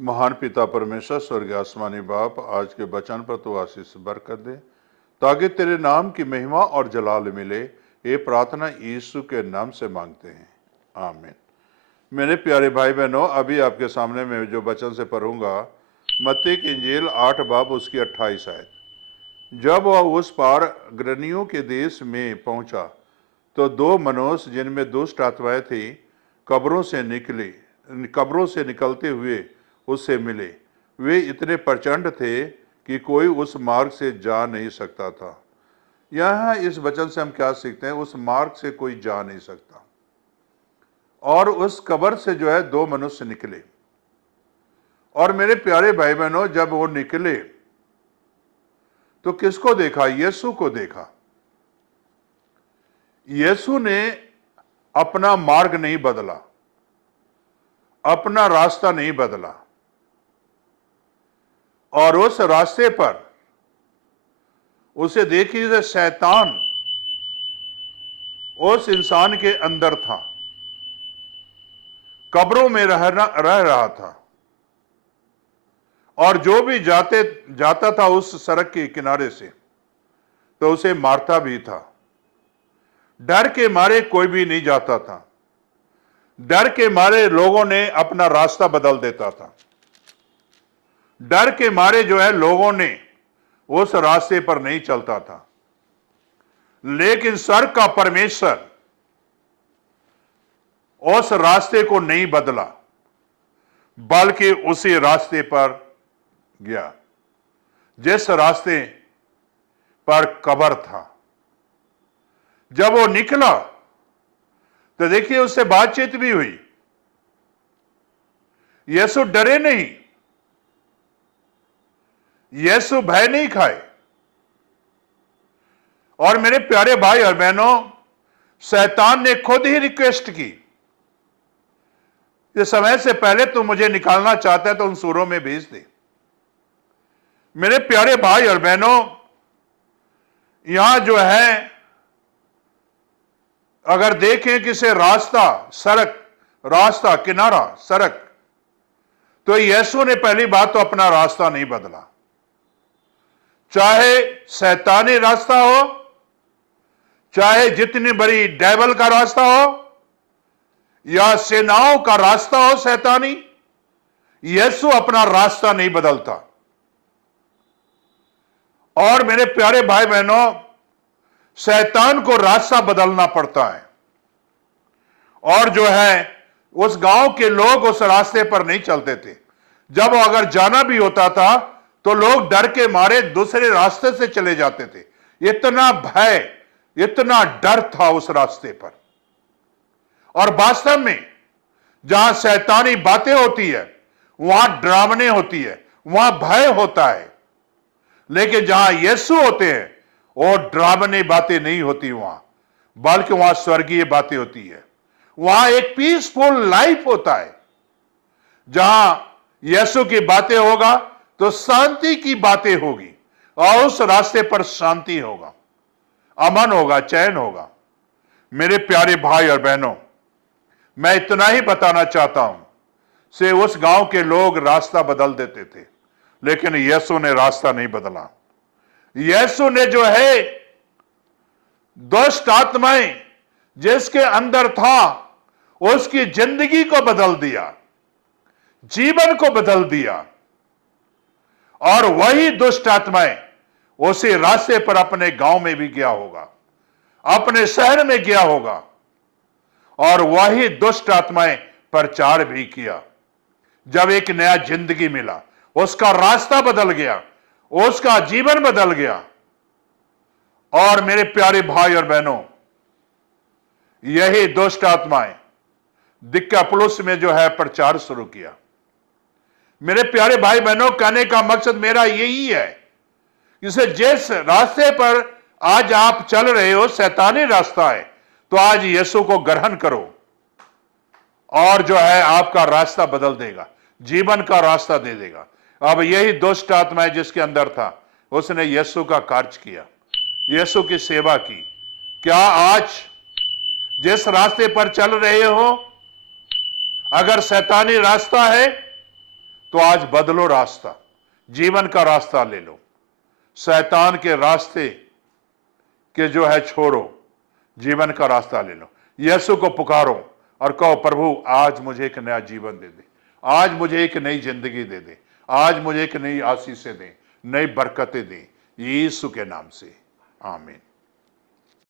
महान पिता परमेश्वर स्वर्गीय आसमानी बाप, आज के वचन पर तो आशीष बरकत दे ताकि तेरे नाम की महिमा और जलाल मिले। ये प्रार्थना यीशु के नाम से मांगते हैं, आमीन। मेरे प्यारे भाई बहनों, अभी आपके सामने मैं जो वचन से पढ़ूंगा, मत्ती की इंजील 8 बाब उसकी 28 आयत। जब वह उस पार ग्रनियों के देश में पहुंचा तो दो मनुष्य जिनमें दुष्ट आत्माएं थी कब्रों से निकलते हुए उससे मिले। वे इतने प्रचंड थे कि कोई उस मार्ग से जा नहीं सकता था। यहाँ इस वचन से हम क्या सीखते हैं? उस मार्ग से कोई जा नहीं सकता। और उस कब्र से जो है दो मनुष्य निकले। और मेरे प्यारे भाई बहनों, जब वो निकले तो किसको देखा? यीशु को देखा। यीशु ने अपना मार्ग नहीं बदला, अपना रास्ता नहीं बदला, और उस रास्ते पर उसे देखिए, शैतान उस इंसान के अंदर था, कब्रों में रह रहा था। और जो भी जाता था उस सड़क के किनारे से तो उसे मारता भी था। डर के मारे कोई भी नहीं जाता था। डर के मारे लोगों ने अपना रास्ता बदल देता था। डर के मारे जो है लोगों ने उस रास्ते पर नहीं चलता था। लेकिन स्वर्ग का परमेश्वर उस रास्ते को नहीं बदला, बल्कि उसी रास्ते पर गया जिस रास्ते पर कब्र था। जब वो निकला तो देखिए, उससे बातचीत भी हुई। यीशु डरे नहीं, यीशु भय नहीं खाए। और मेरे प्यारे भाई और बहनों, शैतान ने खुद ही रिक्वेस्ट की, इस समय से पहले तू मुझे निकालना चाहता है तो उन सूरों में भेज दे। मेरे प्यारे भाई और बहनों, यहां जो है अगर देखें कि से रास्ता किनारा सड़क, तो यीशु ने पहली बात तो अपना रास्ता नहीं बदला। चाहे शैतानी रास्ता हो, चाहे जितनी बड़ी डेविल का रास्ता हो, या सेनाओं का रास्ता हो शैतानी, यीशु अपना रास्ता नहीं बदलता। और मेरे प्यारे भाई बहनों, शैतान को रास्ता बदलना पड़ता है। और जो है उस गांव के लोग उस रास्ते पर नहीं चलते थे। जब अगर जाना भी होता था तो लोग डर के मारे दूसरे रास्ते से चले जाते थे। इतना भय, इतना डर था उस रास्ते पर। और वास्तव में जहां शैतानी बातें होती है वहां डरावने होती है, वहां भय होता है। लेकिन जहां यीशु होते हैं वो डरावनी बातें नहीं होती वहां, बल्कि वहां स्वर्गीय बातें होती है। वहां एक पीसफुल लाइफ होता है। जहां यीशु की बातें होगा तो शांति की बातें होगी, और उस रास्ते पर शांति होगा, अमन होगा, चैन होगा। मेरे प्यारे भाई और बहनों, मैं इतना ही बताना चाहता हूं से उस गांव के लोग रास्ता बदल देते थे, लेकिन यीशु ने रास्ता नहीं बदला। यीशु ने जो है दुष्ट आत्माएं जिसके अंदर था उसकी जिंदगी को बदल दिया, जीवन को बदल दिया। और वही दुष्ट आत्माएं उसी रास्ते पर अपने गांव में भी गया होगा, अपने शहर में गया होगा, और वही दुष्ट आत्माएं प्रचार भी किया। जब एक नया जिंदगी मिला, उसका रास्ता बदल गया, उसका जीवन बदल गया। और मेरे प्यारे भाई और बहनों, यही दुष्ट आत्माएं दिकापुलिस में जो है प्रचार शुरू किया। मेरे प्यारे भाई बहनों, कहने का मकसद मेरा यही है कि जिस रास्ते पर आज आप चल रहे हो शैतानी रास्ता है, तो आज यीशु को ग्रहण करो, और जो है आपका रास्ता बदल देगा, जीवन का रास्ता दे देगा। अब यही दुष्ट आत्मा है जिसके अंदर था, उसने यीशु का कार्य किया, यीशु की सेवा की। क्या आज जिस रास्ते पर चल रहे हो, अगर शैतानी रास्ता है तो आज बदलो रास्ता, जीवन का रास्ता ले लो, शैतान के रास्ते के जो है छोड़ो, जीवन का रास्ता ले लो। यीशु को पुकारो और कहो, प्रभु आज मुझे एक नया जीवन दे दे, आज मुझे एक नई जिंदगी दे दे, आज मुझे एक नई आशीषें दे, नई बरकतें दे, यीशु के नाम से, आमीन।